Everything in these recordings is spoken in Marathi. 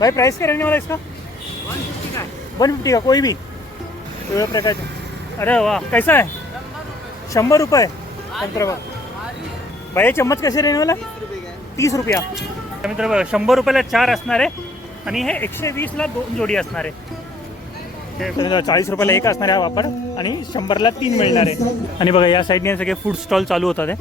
भाई प्राइस क्या रहने वाला है इसका? 150 का है। 150 का कोई भी वेगळ्या प्रकारचे। अरे वाह, कैसा है? 100 रुपये संत्रा बघ। भाई हे चम्मच कसे रहने वाला? 30 रुपया। मित्र 100 रुपयाला 4 असणार आहे आणि हे 120ला 2 जोडी असणार आहे। 40 रुपयाला एक असणार आहे वापर आणि 100ला 3 मिळणार आहे। आणि बघा या साईडने सगळे फूड स्टॉल चालू होतात आहे।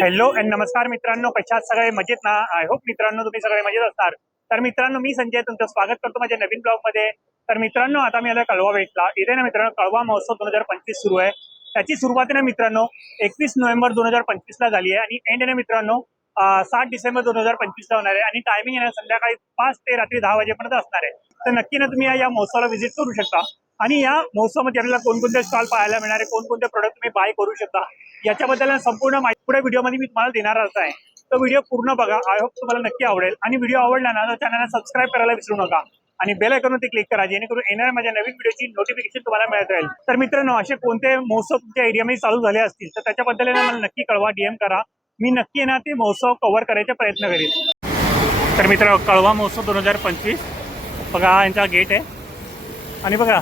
हॅलो अँड नमस्कार मित्रांनो, कशा आहात सगळे? मजेत ना? आय होप मित्रांनो तुम्ही सगळे मजेत असणार। तर मित्रांनो मी संजय तुमचं स्वागत करतो माझ्या नवीन ब्लॉगमध्ये। तर मित्रांनो आता मी आलोय कळवा वेस्टला। इथे ना मित्रांनो कळवा महोत्सव 2025 सुरू आहे। त्याची सुरुवात आहे ना मित्रांनो 21 नोव्हेंबर 2025 ला झाली आहे आणि एंड आहे ना मित्रांनो 7 डिसेंबर 2025 ला होणार आहे आणि टायमिंग आहे ना संध्याकाळी 5 ते रात्री 10 वाजेपर्यंत असणार आहे। तर नक्की ना तुम्ही या महोत्सवाला व्हिजिट करू शकता आणि या महोत्सवामध्ये आपल्याला कोणकोणते स्टॉल पाहायला मिळणार आहे, कोणकोणते प्रोडक्ट तुम्ही बाय करू शकता याच्याबद्दल संपूर्ण माहिती पुढे व्हिडिओमध्ये मी तुम्हाला देणारच आहे। तो व्हिडिओ पूर्ण बघा, आय होप तुम्हाला नक्की आवडेल। आणि व्हिडिओ आवडला ना तर चॅनलला सबस्क्राईब करायला विसरू नका आणि बेल आयकॉनवरती क्लिक करा जेणेकरून येणाऱ्या माझ्या नवीन व्हिडिओची नोटिफिकेशन तुम्हाला मिळत राहील। तर मित्रांनो असे कोणते महोत्सव तुमच्या एरियामध्ये चालू झाले असतील तर त्याच्याबद्दल मला नक्की कळवा, डीएम करा। मी नक्की ना ते महोत्सव कव्हर करायचा प्रयत्न करेन। तर मित्रांनो कळवा महोत्सव 2025 बघा यांचा गेट आहे आणि बघा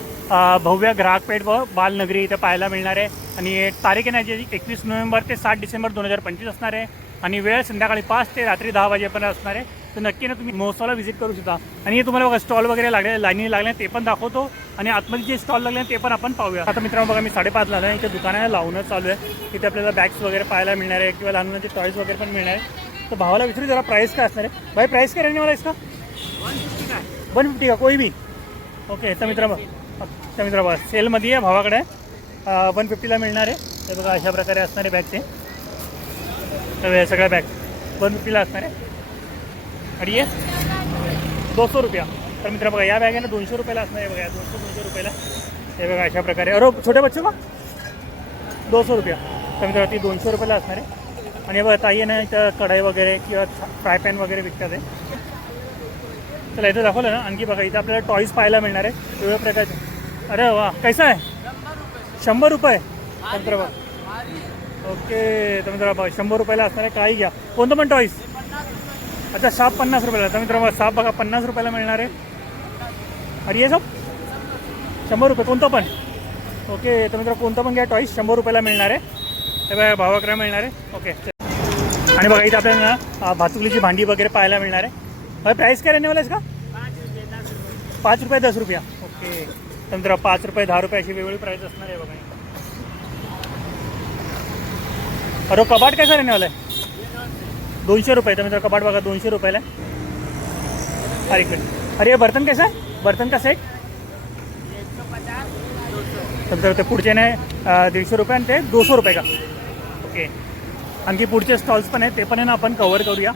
भव्य ग्राहक पेठ व बालनगरी इथे पाहायला मिळणार आहे आणि तारीख आहे ना जी 21 नोव्हेंबर ते 7 डिसेंबर 2025 असणार आहे आणि वेळ संध्याकाळी 5 ते रात्री 10 वाजेपर्यंत असणार आहे। तर नक्की ना तुम्ही महोत्सवाला व्हिजिट करू शकता आणि हे तुम्हाला बघा स्टॉल वगैरे लागले, लाईनी लागले ते पण दाखवतो आणि आतमध्ये जे स्टॉल लागले ते पण आपण पाहूया। आता मित्रांनो बघा मी 5:30 झालं आहे, इथे दुकानाला लावणं चालू आहे। इथे आपल्याला बॅग्स वगैरे पाहायला मिळणार आहे किंवा लहान मुलांचे टॉयज वगैरे पण मिळणार आहे। तर भावाला विचारू जरा प्राइस काय असणार आहे? भाई प्राइस काय रहने वाला इसका? 150 का है। 150 का कोई भी ओके। तर मित्रांनो बघा सेलमध्ये आहे भावाकडे 150ला मिळणार आहे। हे बघा अशा प्रकारे असणारे बॅगचे तर सगळ्या बॅग 150ला असणार आहे आणि ये 200 रुपया। तर मित्र बघा या बॅग आहे ना 200 रुपयाला असणार आहे। बघा 200 रुपयाला हे बघा अशा प्रकारे। अरे छोटे बच्चों का 200 रुपया। तर मित्र ती 200 रुपयाला असणार आहे आणि बघा ताई आहे ना इथं कढाई वगैरे किंवा फ्राय पॅन वगैरे विकतात आहे। चला इथं दाखवलं ना आणखी बघा इथं आपल्याला टॉईज पाहायला मिळणार आहे वेगवेगळ्या प्रकारचे। अरे वा कैसा आहे? 100 रुपये तर बघा ओके। तर मित्र बघा 100 रुपयाला असणार आहे, काही घ्या कोणतं पण टॉईज। अच्छा साप 50 रुपयाला। तर मित्र साप बघा 50 रुपयाला मिळणार आहे आणि हे सब 100 रुपये कोणतं पण ओके। तर मित्र कोणतं पण घ्या टॉईज 100 रुपयाला मिळणार आहे। हे बघा भावाकडे मिळणार आहे ओके। आणि बघा इथं आपल्याला भातुकलीची भांडी वगैरे पाहायला मिळणार आहे। भाई प्राइस क्या रहने वाला है इसका? 5 रुपये 10 रुपया ओके। तर 5 रुपये 10 रुपये अशी वेगवेगळी प्राइस असणार आहे बघा। अरे कबाट कैसा रहने वाला है? 200 रुपये। तर मित्र कबाट बघा 200 रुपयाला। अरे ये बर्तन कैसा है? बर्तन का सेट 150 तर ते पुढचे नाही 150 रुपये आणि ते 200 रुपये का ओके। आणखी पुढचे स्टॉल्स पण आहेत ते पण आहे ना आपण कव्हर करूया।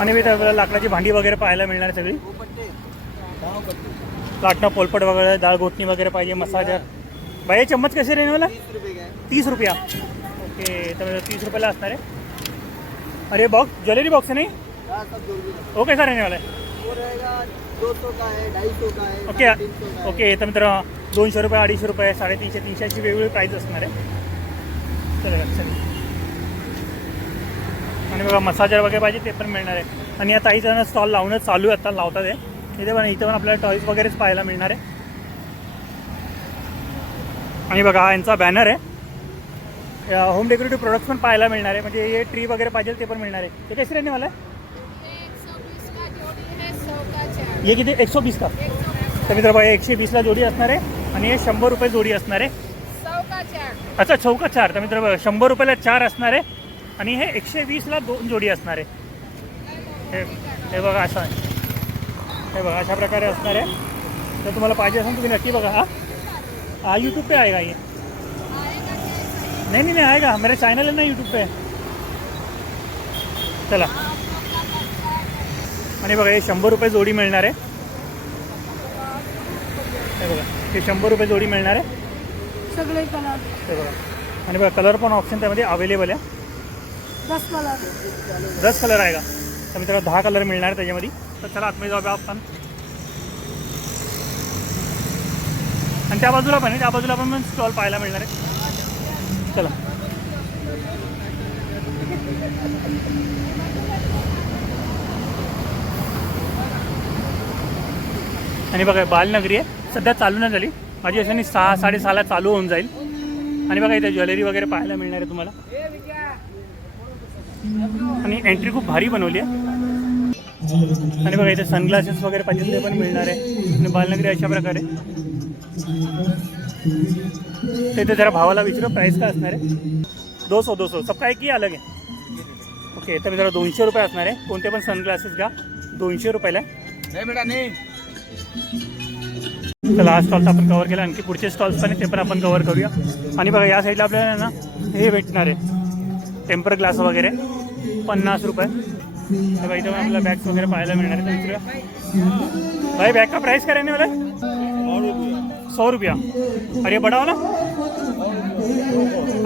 आणि मी आपल्याला लाकडाची भांडी वगैरे पाहायला मिळणार आहे सगळी। लाटणं पोलपट वगैरे डाळ घोटणी वगैरे पाहिजे, मसाजर। भाई ये चम्मच कैसे रहने वाला? 30 रुपया ओके। तर 30 रुपयाला असणार आहे। अरे बॉक्स ज्वेलरी बॉक्स है नहीं वो कैसा रहने वाला है? 200 का है, 250 का है ओके ओके। तर मित्र 200 रुपये 250 रुपये 350 300 अशी वेगवेगळी प्राईस असणार आहे। चला आणि बघा मसाजर वगैरे पाहिजे ते पण मिळणार आहे आणि या ताईचं स्टॉल लावणं चालू आहे, आता लावतात आहे इथे पण आपल्याला टॉईज वगैरेच पाहायला मिळणार आहे। आणि बघा हा यांचा बॅनर आहे, होम डेकोरेटिव्ह प्रोडक्ट्स पण पाहायला मिळणार आहे, म्हणजे हे ट्री वगैरे पाहिजे ते पण मिळणार आहे। ते कैसे रहने वाला है? ये किती 120 का? तर मित्र बघा 120ला जोडी असणार आहे आणि हे 100 रुपये जोडी असणार आहे। अच्छा चौका 4। तर मित्र बघा 100 रुपयाला 4 असणार आहे आणि हे 120ला 2 जोडी असणार आहे। हे बघा असं आहे, हे बघा अशा प्रकारे असणार आहे। तर तुम्हाला पाहिजे असेल तुम्ही नक्की बघा। हा यूट्यूब पे आएगा ये? नहीं आएगा, मेरा चैनल है ना यूट्यूब पे। चला आणि बघा हे 100 रुपये जोडी मिळणार आहे। हे बघा हे 100 रुपये जोडी मिळणार आहे सगळे कलर। हे बघा आणि बघा कलर पण ऑप्शन त्यामध्ये अवेलेबल आहे। 10 कलर आएगा। तर मित्रांनो 10 कलर मिळणार आहे त्याच्यामध्ये। तर चला आतमध्ये जाऊया आपण आणि त्या बाजूला पण स्टॉल पाहायला मिळणार आहे। चला आणि बघा बालनगरी आहे, सध्या चालू नाही झाली, माझी अशाने 6-6:30ला चालू होऊन जाईल. आणि बघा इथे ज्वेलरी वगैरे पाहायला मिळणार आहे तुम्हाला. आणि एंट्री खूप भारी बनवली आहे. आणि बघा इथे सनग्लासेस वगैरे पाहिजे ते पण मिळणार आहे. आणि बालनगरी अशा प्रकारे. तर इथे जरा भावाला विचारू प्राईस काय असणार आहे. 200 सबका एक ही अलग आहे. ओके, तर जरा 200 रुपये असणार आहे. कोणते पण सनग्लासेस घ्या 200 रुपयाला. नहीं बेटा नहीं. चला हा स्टॉल्स आपण कव्हर केला. आणखी पुढचे स्टॉल्स पण ते पण आपण कव्हर करूया. आणि बघा या साईडला आपल्याला ना हे भेटणार आहे टेम्पर ग्लास वगैरे 50 रुपये. तर भाई इथं आपल्याला बॅग्स वगैरे पाहायला मिळणार आहे. विचारूया भाई बॅग का प्राइस काय वाला 100 रुपया. अरे बडा वाला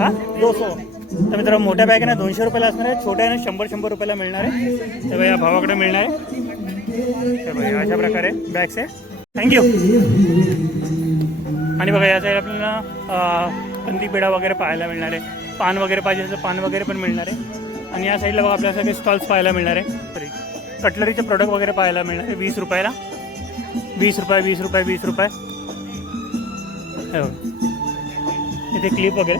हां 200. तर मित्रांनो मोठ्या बॅग आहे ना 200 रुपयाला असणार आहे. छोट्या आहे ना 100 रुपयाला मिळणार आहे. तर भाई या भावाकडे मिळणार आहे. तर भाई अशा प्रकारे बॅग्स आहे. थँक्यू. आणि बघा या साईड आपल्याला कंदी पेढा वगैरे पाहायला मिळणार आहे. पान वगैरे पाहिजे असेल पान वगैरे पण मिळणार आहे. आणि या साईडला बघा आपल्याला सगळे स्टॉल्स पाहायला मिळणार आहे. सॉरी कटलरीचे प्रोडक्ट वगैरे पाहायला मिळणार आहे 20 रुपयाला. 20 रुपये 20 रुपये 20 रुपये. इथे क्लिप वगैरे.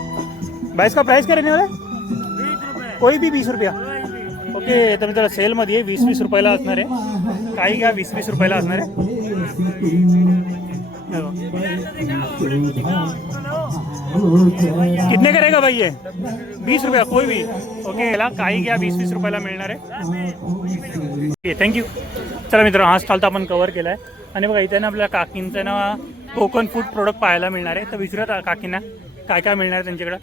बाईस का प्राइस क्या रहने वाला है? 20 रुपये. कोई भी 20 रुपया. ओके, तर मित्रांनो सेलमध्ये आहे 20-20 रुपयाला असणार आहे. काही घ्या 20-20 रुपयाला असणार आहे. कितने करेगा भाई ये 20 रुपया कोई भी. ओके याला काही घ्या 20-20 रुपयाला मिळणार आहे. Okay thank you. चला मित्रांनो हा स्टॉल तर आपण कव्हर केला आहे. आणि बघा इथे ना आपल्याला काकींचं ना कोकण फूड प्रोडक्ट पाहायला मिळणार आहे. तर विचारूया काकींना काय काय मिळणार आहे त्यांच्याकडं.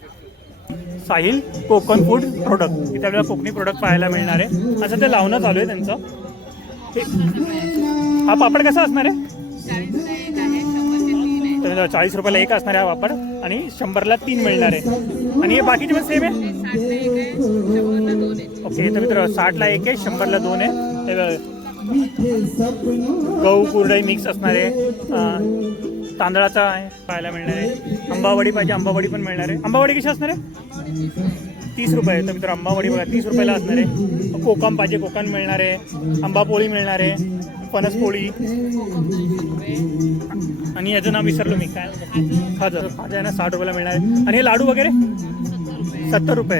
Sahil Konkan food product. इथे आपल्याला कोकणी प्रोडक्ट पाहायला मिळणार आहे. असं ते लावणं चालू आहे त्यांचं. हा पापड कसा असणार आहे? 40 रुपयाला एक असणार आहे हा पापड. आणि 100ला 3 मिळणार आहे. आणि हे बाकीचे पण सेम आहे. ओके तर मित्र 60ला 1 आहे 100ला 2 आहे. गहू कुरडई मिक्स असणार आहे. तांदळाचा आहे पाहायला मिळणार आहे. आंबावडी पाहिजे आंबावडी पण मिळणार आहे. आंबावडी कशी असणार आहे? 30 रुपये. तर मित्र आंबावडी बघा 30 रुपयाला असणार आहे. कोकम पाहिजे कोकण मिळणार आहे. आंबापोळी मिळणार आहे. फणसपोळी. आणि याचं नाव विसरलो मी काय खाजा आहे ना 60 रुपयाला मिळणार आहे. आणि हे लाडू वगैरे 70 रुपये.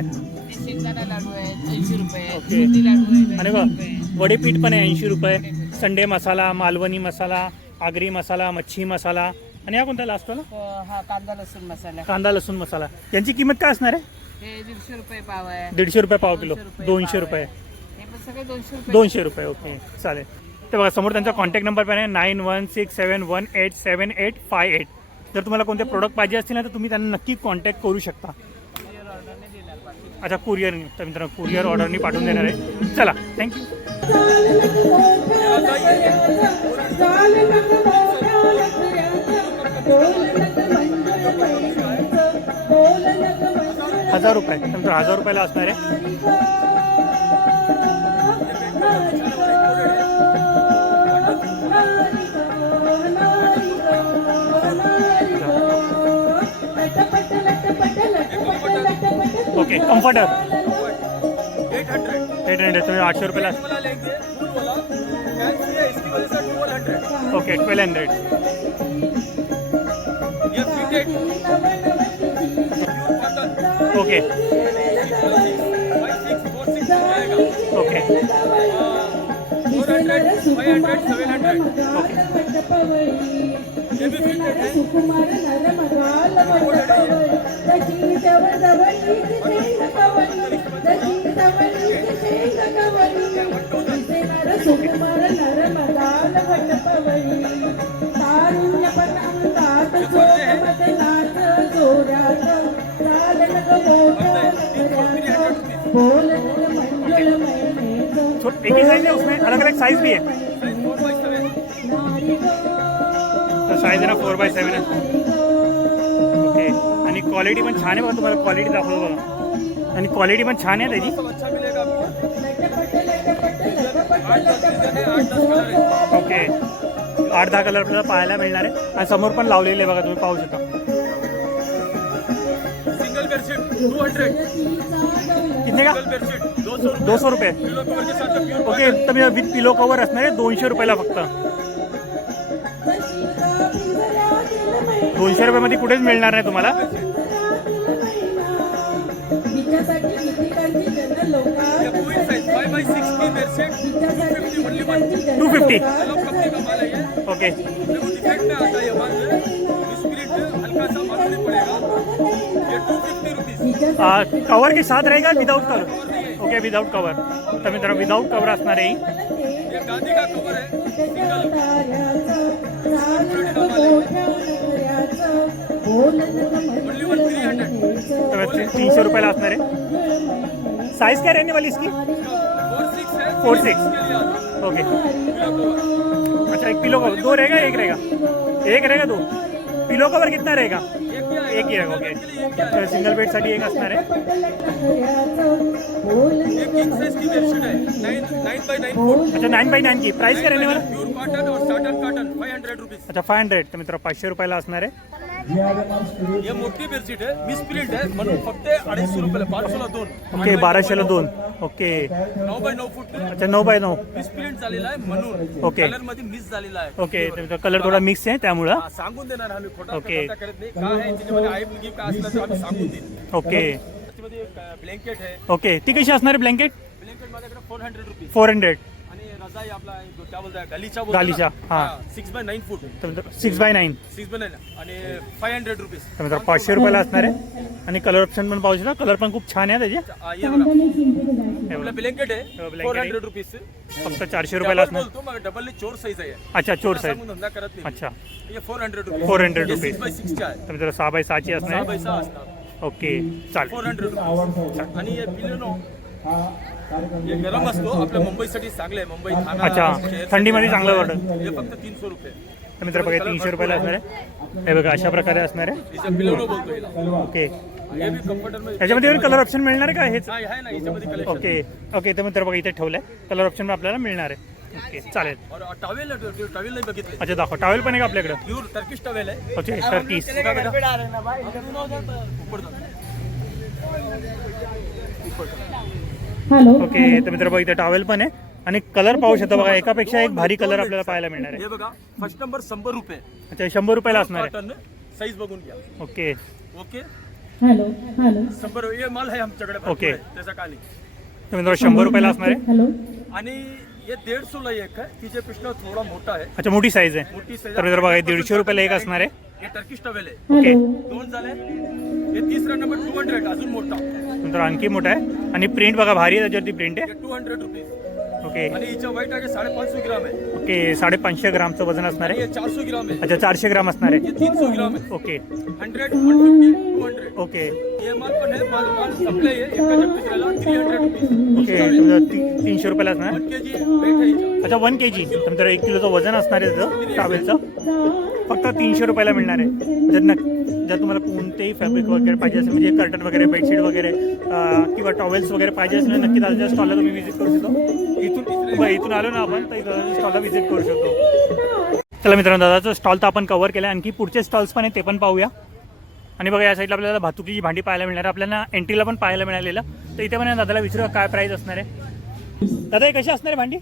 ओके. आणि बघ वडेपीठ पण आहे 80 रुपये. संडे मसाला मालवणी मसाला आगरी मसाला मच्छी मसाला. आणि हा कोणता लास्ट ना हा कांदा लसूण मसाला. कांदा लसूण मसाला. यांची किंमत काय असणार आहे? हे 150 रुपये पाव आहे. 150 रुपये पाव किलो. 200 रुपये. हे पण सगळे 200 रुपये. 200 रुपये. ओके चालेल. तर बघा समोर त्यांचा कॉन्टॅक्ट नंबर पण आहे 9167187858. जर तुम्हाला कोणते प्रोडक्ट पाहिजे असतील ना तर तुम्ही त्यांना नक्की कॉन्टॅक्ट करू शकता. अच्छा कुरिअरने. तर मित्रांनो कुरिअर ऑर्डरनी पाठवून देणार आहे. चला थँक्यू. ₹1000. नंतर ₹1000 असणार आहे. Okay comforter 800. तुम्ही ₹800 ओके 1200. ओके ओके एक ही साइज है उसमें अलग अलग साइज भी है. तर साइज आहे ना 4x7 आहे. ओके आणि क्वालिटी पण छान आहे बघा. तुम्हाला क्वालिटी दाखवतो बघा. आणि क्वालिटी पण छान आहे त्याची. ओके 8-10 कलर आपल्याला पाहायला मिळणार आहे. आणि समोर पण लावलेले आहे बघा तुम्ही पाहू शकता. कितने का 200 रुपये. ओके तर मी विथ पिलो कवर असणार आहे 200 रुपयाला फक्त. 200 रुपयामध्ये कुठेच मिळणार नाही तुम्हाला. $250. ओके. कवर के साथ रहेगा without cover? Okay, without cover. तर मित्रांनो विदाउट कवर असणार आहे. गांधी का कवर है तर 300 रुपयाला असणार आहे. साइज क्या रहने वाली इसकी? 4-6. ओके. अच्छा, एक पिलो कवर. 2 रहेगा, एक रहेगा? एक रहेगा, 2. पिलो कवर कितना रहेगा? एक ही रहेगा. ओके. तर सिंगल बेड साठी एक असणार आहे. किंग साइज की बेडशीट है 9x9 अच्छा, 9x9 की. प्राइस क्या रहने वाला? प्योर कॉटन और साटन कॉटन 500 रुपीज. अच्छा, 500. तर मित्र 500 रुपयाला असणार आहे. ये मोठी बेडशीट है मिसप्रिंट है म्हणून फक्त 250 रुपयाला 500 ला 2. ओके, 1200ला 2. ओके. 9x9 फूट अच्छा, 9x9. मिसप्रिंट झालेला आहे म्हणून ओके. कलर मध्ये मिस झालेला आहे. ओके. तर मित्र कलर थोडा मिक्स आहे त्यामुळं. हा, सांगून देणार आम्ही खोटा ओके. खोटा करत नाही. काय आहे त्याच्यामध्ये आहे मुलगी काय असलं तर आम्ही सांगून देईल. ओके. त्याच्यामध्ये ब्लँकेट आहे. ओके. ती कशी असणार आहे ब्लँकेट? ब्लँकेट माझ्याकडे 400 रुपीज. 400. आणि रजाई आपला काय बोलताय गालीचा गालीचा, हा. 6x9 फूट. तर मित्र 6x9. 6x9 आणि 500 रुपीज. तर मित्र 500 रुपयाला असणार आहे. आणि कलर ऑप्शन पण पाहू शकता. कलर पण खूप छान आहे त्याचे. ये बघा आपला ब्लँकेट आहे blanket 400 रुपीज. फक्त 400 रुपयाला असणार. बोलतो मग डबल चोर साईज आहे. अच्छा, चोर साईज. सांगून धंदा करत नाही. अच्छा. ये 400 रुपीज. 400 रुपीज. 6x6 चा आहे. तर मित्र 6x6 ची असणार 6 आहे. by 6 असणार. ओके, चालेल. 400 रुपीज. आणि हे पिलोनो हे गरम असतो आपल्या मुंबईसाठी चांगलं आहे. मुंबई ठाणा अच्छा, शहर थंडीमध्ये चांगलं वाटत. हे फक्त 300 रुपये. तर मित्र बघा 300 रुपयाला असणार आहे. हे बघा अशा प्रकारे असणार आहे. हिचं पिलोनो बोलतो हिला. ओके. हे बी कम्फर्टेबल याच्यामध्ये पण कलर ऑप्शन मिळणार आहे का? हेच. आहे ना याच्यामध्ये कलेक्शन. ओके. ओके. तर मित्र बघा इथे ठेवलंय. कलर ऑप्शन आपल्याला मिळणार आहे. ओके, चालेल. और टॉवेल नाही बघितले. अच्छा, दाखव. टॉवेल पण आहे का आपल्याकडे? प्युअर टर्किश टॉवेल आहे. Okay, Turkish. ओके. तर मित्र बघा इथे टॉवेल पण आहे. आणि कलर पाहू शकता बघा, एकापेक्षा एक भारी कलर आपल्याला पाहायला मिळणार आहे. हे बघा फर्स्ट नंबर 100 रुपये. अच्छा, 100 रुपयाला असणार आहे. कॉटन साईज बघून घ्या. ओके. ओके. हॅलो हॅलो 100 हे माल आहे आमच्याकडे. ओके. त्याचा खाली तर मित्र 100 रुपयाला असणार आहे. हॅलो आणि हे 150 ला एक आहे. तिचे पिष्ण थोडा मोठा आहे. अच्छा, मोठी साईज आहे. मोठी साईज. तर मित्र बघा 150 रुपयाला एक असणार आहे. हे टर्किश टॉवेल आहे. ओके. दोन झाले. हे तिसरा नंबर 200 अजून मोठा. नंतर आणखी मोठा आहे. आणि प्रिंट बघा भारी आहे त्याच्यावरती प्रिंट आहे. हे 200 रुपीज. ओके. आणि हिचं वाईट आहे 550 ग्राम आहे. ओके, 550 ग्रामचं वजन असणार आणि आहे. हे 400 ग्राम आहे. अच्छा, 400 ग्राम असणार आहे. हे 300 ग्राम आहे. ओके. 100 150 200. ओके. हे माल पण आहे. माल सप्लाय आहे. एका पिसऱ्याला 300 रुपीज. ओके. तर 300 रुपयाला असणार आहे. 1 kg वेट आहे हिचं. अच्छा, 1 kg. तर मित्र 1 किलोचं वजन असणार आहे त्याचं टॉवेलचं. फक्त 300 रुपयाला मिळणार आहे. जर तुम्हाला कोणतेही फॅब्रिक वगैरे पाहिजे असेल, म्हणजे कर्टन वगैरे, बेडशीट वगैरे किंवा टॉवेल्स वगैरे पाहिजे असेल, नक्की दादाच्या स्टॉलला तुम्ही व्हिजिट करू शकतो. इथून आलो ना आपण, तर इथं स्टॉलला व्हिजिट करू शकतो. चला मित्रांनो, दादाचं स्टॉल तर आपण कव्हर केलं. आणखी पुढचे स्टॉल्स पण आहेत, ते पण पाहूया. आणि बघा या साईडला आपल्याला भातुकीची भांडी पाहायला मिळणार आहे. आपल्याला एंट्रीला पण पाहायला मिळालेलं. तर इथे पण दादाला विचारूया काय प्राईस असणार आहे. दादा हे कशी असणार आहे भांडी?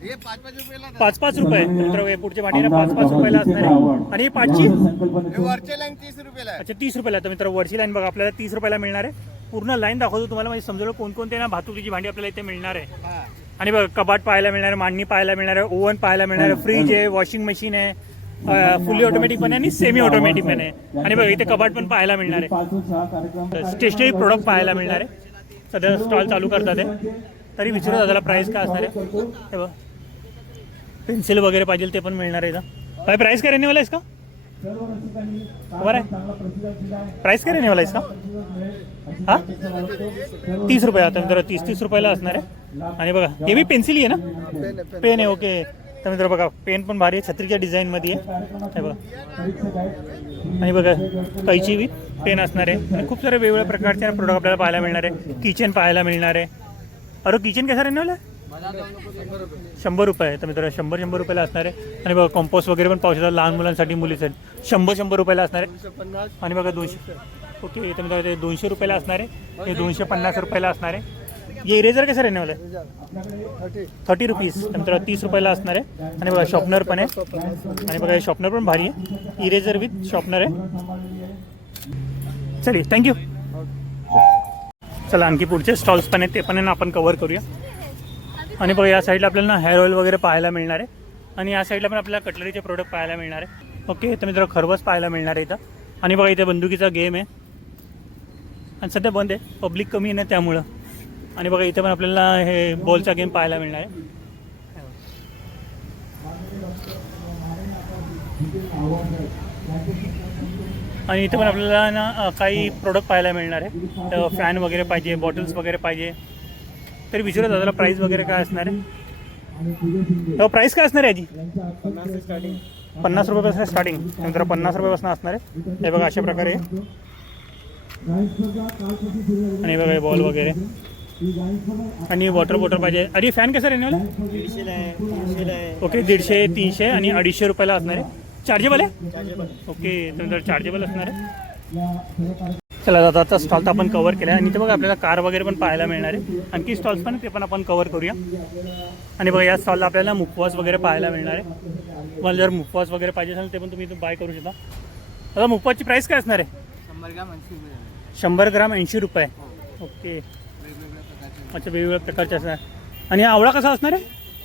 5-5 रुपये. मित्र हे पुढची भांडी 5-5 रुपयाला असणार आहे. आणि ही 5ची? वरची लाईन 30 रुपयाला आहे. अच्छा, 30 रुपयाला. तर मित्र वरची लाईन बघा आपल्याला 30 रुपयाला मिळणार आहे. पूर्ण लाईन दाखवतो तुम्हाला, म्हणजे समजलं कोणकोणते ना भातुकीची भांडी आपल्याला इथे मिळणार आहे. आणि बघा कबाट पाहायला मिळणार आहे, मांडणी पाहायला मिळणार आहे, ओव्हन पाहायला मिळणार आहे, फ्रीज आहे, वॉशिंग मशीन आहे, फुल्ली ऑटोमॅटिक पण आहे आणि सेमी ऑटोमॅटिक पण आहे. आणि बघा इथे कबाट पण पाहायला मिळणार आहे. स्टेशनरी प्रोडक्ट पाहायला मिळणार आहे. सध्या स्टॉल चालू करतात आहे. तरी विचारू दादाला प्राइस काय असणार आहे. हे बघ पेन्सिल वगैरे पाहिजे ते पण मिळणार आहे इथं. काय प्राइस काय रहने वाला है इसका? बरं आहे. प्राइस काय रहने वाला है इसका? हा 30 रुपये. आता मित्र 30 रुपयाला असणार आहे. आणि बघा हे बी पेन्सिल आहे ना, पेन आहे. ओके. तर मित्र बघा पेन पण भारी आहे, छत्रीच्या डिझाईनमध्ये आहे. हे बघा. आणि बघा कैची बी पेन असणार आहे. आणि खूप सारे वेगवेगळ्या प्रकारचे प्रोडक्ट आपल्याला पाहायला मिळणार आहे. किचन पाहायला मिळणार आहे. अरे किचन कसा रहने वाला है? 100 रुपये. तर मित्र 100 रुपयाला असणार आहे. आणि बघा कॉम्पोस्ट वगैरे पण पाहू शकता, लहान मुलांसाठी मुलीसाठी 100 रुपयाला असणार आहे. आणि बघा 200. ओके. तर मित्र ते 200 रुपयाला असणार आहे. हे 250 रुपयाला असणार आहे. ये इरेजर कैसा रहने वाला है? 30 रुपीज. तर मित्र 30 रुपयाला असणार आहे. आणि बघा शॉर्पनर पण आहे. आणि बघा हे शॉर्पनर पण भारी आहे. इरेजर विथ शॉर्पनर आहे. चलिए थँक्यू. चला आणखी पुढचे स्टॉल्स पण आहेत ते पण आहे ना आपण कवर करूया. आणि बघा या साईडला आपल्याला ना हेअर ऑइल वगैरे पाहायला मिळणार आहे. आणि या साईडला पण आपल्याला कटलरीचे प्रोडक्ट पाहायला मिळणार आहे. ओके तर मित्र खरवस पाहायला मिळणार आहे इथं. आणि बघा इथे बंदुकीचा गेम आहे आणि सध्या बंद आहे, पब्लिक कमी आहे ना त्यामुळं. आणि बघा इथे पण आपल्याला हे बॉलचा गेम पाहायला मिळणार आहे. आणि इथे पण आपल्याला ना काही प्रोडक्ट पाहायला मिळणार आहे. फॅन वगैरे पाहिजे, बॉटल्स वगैरे पाहिजे. तरी विचारत दादाला प्राईस वगैरे काय असणार आहे. प्राईस काय असणार आहे याची? 50 रुपयापासून स्टार्टिंग. नंतर 50 रुपयापासून असणार आहे. हे बघा अशा प्रकारे. आणि बघा बॉल वगैरे आणि वॉटर बॉटल पाहिजे. आणि फॅन कसा रेन्युअल? ओके 150, 300 आणि 250 रुपयाला असणार आहे. चार्जेबल आहे? ओके नंतर चार्जेबल असणार आहे. चला दादाचा स्टॉल तर आपण कवर केला आहे. आणि इथे बघा आपल्याला कार वगैरे पण पाहायला मिळणार आहे. आणखी स्टॉल्स पण ते पण आपण कवर करूया. आणि बघा या स्टॉलला आपल्याला मुखवास वगैरे पाहायला मिळणार आहे. तुम्हाला जर मुखवास वगैरे पाहिजे असेल ते पण तुम्ही इथून बाय करू शकता. दादा मुखवासची प्राईस काय असणार आहे? 100 ग्राम 80 रुपये. ओके अच्छा वेगवेगळ्या प्रकारचे असणार. आणि आवळा कसा असणार आहे?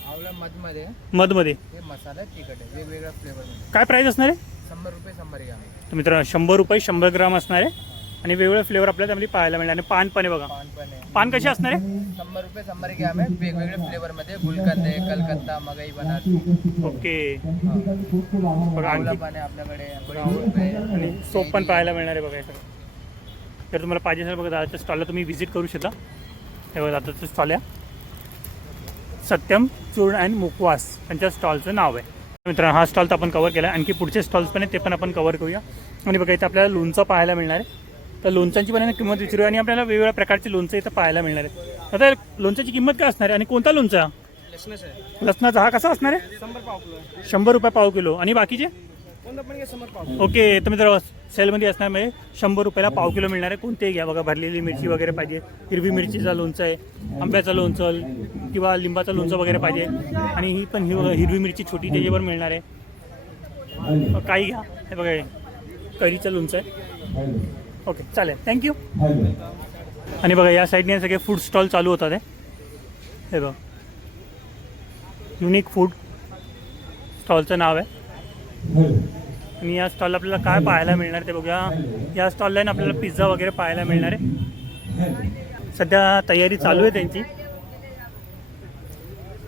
आवळा मधमध्ये मधमध्ये हे मसाला तिखट आहे वेगवेगळ्या फ्लेवर. काय प्राईस असणार आहे? 100 रुपये 100 ग्राम. तर मित्रांनो 100 रुपये 100 ग्राम असणार आहे. आणि वेगवेगळे फ्लेवर आपल्याला त्यामध्ये पाहायला मिळणार. आणि पान पण आहे बघा. पान पण आहे. पान कसे असणार आहे? 100 रुपये 100 ग्राम आहे वेगवेगळ्या फ्लेवर मध्ये. गुलकंद आहे, कलकत्ता, मगई बनात. ओके बघा आवळा आणखी पण आहे आपल्याकडे. बडी आहे. आणि सोप पण पाहायला मिळणार आहे बघा हे सगळं. जर तुम्हाला पाहिजे असेल बघा दादाच्या स्टॉलला तुम्ही व्हिजिट करू शकता. हे बघा दादाचं स्टॉल आहे सत्यम चूर्ण अँड मुखवास त्यांच्या स्टॉलचं नाव आहे. मित्रांनो हा स्टॉल तर आपण कवर केला आहे. आणखी पुढचे स्टॉल्स पण आहेत ते पण आपण कवर करूया. आणि बघा इथं आपल्याला लोणचं पाहायला मिळणार आहे. तर लोणच्यांची पण किंमत विचारूया. आणि आपल्याला वेगवेगळ्या प्रकारचे लोणचं इथं पाहायला मिळणार आहे. आता लोणच्याची किंमत काय असणार आहे आणि कोणता लोणचा? लसणाचा. हा कसा असणार आहे? 100 रुपये पाव किलो. आणि बाकीचे? ओके तर मित्र सेलमध्ये असणार म्हणजे 100 रुपयाला पाव किलो मिळणार आहे. कोणतेही घ्या बघा. भरलेली मिरची वगैरे पाहिजे, हिरवी मिरचीचा लोणचं आहे, आंब्याचं लोणचं किंवा लिंबाचं लोणचं वगैरे पाहिजे. आणि ही पण हिरवी मिरची छोटी त्याच्यावर मिळणार आहे. काही घ्या. हे बघा कैरीचं लोणचं आहे. ओके चालेल थँक्यू. आणि बघा या साईडने सगळे फूड स्टॉल चालू होतात. हे बघा युनिक फूड स्टॉलचं नाव आहे. आणि या स्टॉलला आपल्याला काय पाहायला मिळणार ते बघूया. या स्टॉलला ना आपल्याला पिझ्झा वगैरे पाहायला मिळणार आहे. सध्या तयारी चालू आहे त्यांची.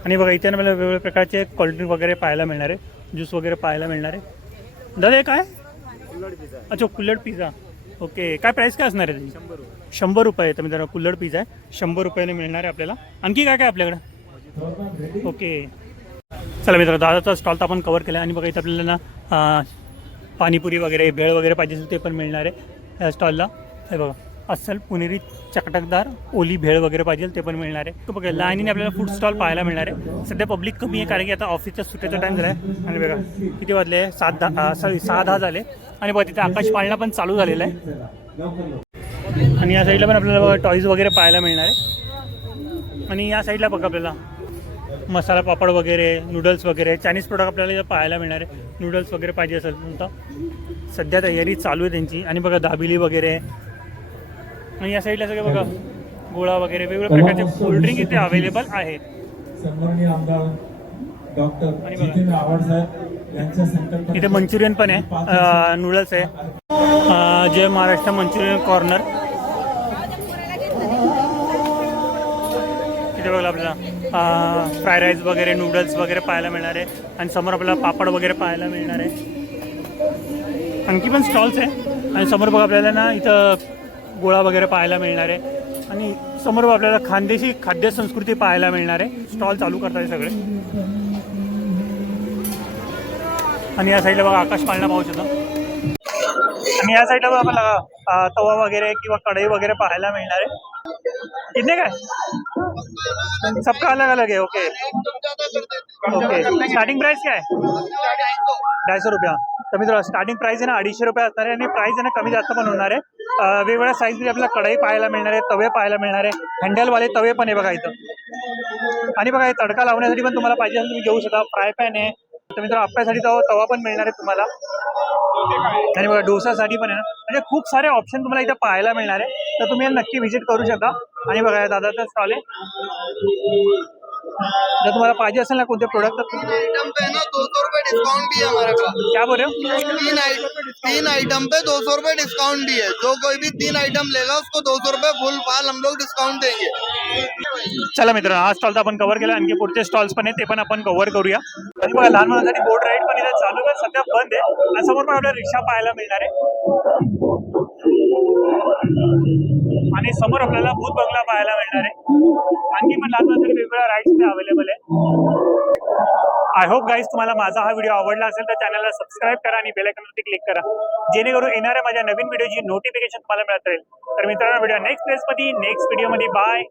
आणि बघा इथे ना आपल्याला वेगवेगळ्या प्रकारचे कोल्ड्रिंक वगैरे पाहायला मिळणार आहे, ज्यूस वगैरे पाहायला मिळणार आहे. दादा हे काय? अच्छा कुल्हड पिझ्झा. ओके काय प्राईस काय असणार आहे त्याची? 100 रुपये. तर मित्रांनो कुल्हड पिझ्झा आहे 100 रुपयाने मिळणार आहे आपल्याला. आणखी काय काय आपल्याकडं? ओके चला मित्रांनो दादाचा स्टॉल तर आपण कवर केला. आणि बघा इथं आपल्याला ना पाणीपुरी वगैरे भेळ वगैरे पाहिजे असेल ते पण मिळणार आहे या स्टॉलला. हे बघा अस्सल पुणेरी चटकदार ओली भेळ वगैरे पाहिजे ते पण मिळणार आहे. तो बघा लाईनीने आपल्याला फूड स्टॉल पाहायला मिळणार आहे. सध्या पब्लिक कमी आहे कारण की आता ऑफिसच्या सुट्ट्याचा टाईम झाला आहे. आणि बघा किती वाजले 6-10 झाले. आणि बघा तिथे आकाश पाळणा पण चालू झालेला आहे. आणि या साईडला पण आपल्याला बघा टॉईज वगैरे पाहायला मिळणार आहे. आणि या साईडला बघा आपल्याला मसाला पापड वगैरे, नूडल्स वगैरे, चायनीज प्रोडक्ट आपल्याला इथं पाहायला मिळणार आहे. नूडल्स वगैरे पाहिजे असेल तर सध्या तयारी चालू आहे त्यांची. आणि बघा दाबिली वगैरे. आणि या साईडला सगळं बघा गोळा वगैरे वेगवेगळ्या प्रकारचे कोल्ड्रिंक इथे अवेलेबल आहेत. इथे मंचुरियन पण आहे, नूडल्स आहे. जय महाराष्ट्र मंचुरियन कॉर्नर. इथे बघा आपल्याला फ्राय राईस वगैरे, नूडल्स वगैरे पाहायला मिळणार आहे. आणि समोर आपल्याला पापड वगैरे पाहायला मिळणार आहे. आणखी पण स्टॉल्स आहे. आणि समोर बघा आपल्याला ना इथं गोळा वगैरे पाहायला मिळणार आहे. आणि समोर आपल्याला खानदेशी खाद्य संस्कृती पाहायला मिळणार आहे. स्टॉल चालू करतात सगळे. आणि या साईडला बघा आकाश पाळणा पाहू शकतो. आणि या साईडला बघा आपल्याला तवा वगैरे किंवा कढई वगैरे पाहायला मिळणार आहे. कितने का है? सबका अलग अलग है. ओके ओके स्टार्टिंग प्राइस क्या है? 250 रुपया. तर मित्र स्टार्टिंग प्राइस आहे ना 250 रुपये असणार आहे. आणि प्राइस आहे ना कमी जास्त पण होणार आहे. वेगवेगळ्या साईजमध्ये आपल्याला कढई पाहायला मिळणार आहे, तवे पाहायला मिळणार आहे, हँडलवाले तवे पण आहे बघा इथं. आणि बघा हे तडका लावण्यासाठी पण तुम्हाला पाहिजे असेल तुम्ही घेऊ शकता. फ्राय पॅन आहे. तर मित्र आपल्यासाठी तवा पण मिळणार आहे तुम्हाला. आणि बघा डोसासाठी पण आहे ना, म्हणजे खूप सारे ऑप्शन तुम्हाला इथे पाहायला मिळणार आहे. तर तुम्ही नक्की व्हिजिट करू शकता. आणि बघा दादाचा स्टॉल आहे. जर तुम्हाला पाहिजे असेल ना कोणते प्रोडक्ट तर आइटम पे ना 200 रुपए डिस्काउंट भी है हमारे पास। क्या बोल रहे हो? तीन आइटम पे 200 रुपए डिस्काउंट भी है। जो कोई भी 3 आइटम लेगा उसको 200 रुपए फुल फाल हम लोग डिस्काउंट देंगे। चला मित्रांनो, हा स्टॉल तर आपण कव्हर केला. आणखी पुढचे स्टॉल्स पण आहेत ते पण आपण कव्हर करूया. आणि बघा लहान मुलांसाठी बोट राईड पण इथे चालू आहे, सध्या बंद आहे. आणि समोर पण आपल्याला रिक्षा पाहायला मिळणार आहे. आणि समोर आपल्याला भूत बंगला पाहायला मिळणार आहे. आणखी पण लहान मुलांसाठी वेगवेगळ्या राईड्स इथे अवेलेबल आहे. आय होप गाईज तुम्हाला माझा हा व्हिडिओ आवडला असेल तर चॅनलला सबस्क्राईब करा आणि बेल आयकॉनवरती क्लिक करा, जेणेकरून येणाऱ्या माझ्या नवीन व्हिडिओची नोटिफिकेशन तुम्हाला मिळत राहील. तर मित्रांनो, व्हिडिओ नेक्स्ट प्लेसमध्ये नेक्स्ट व्हिडिओमध्ये बाय.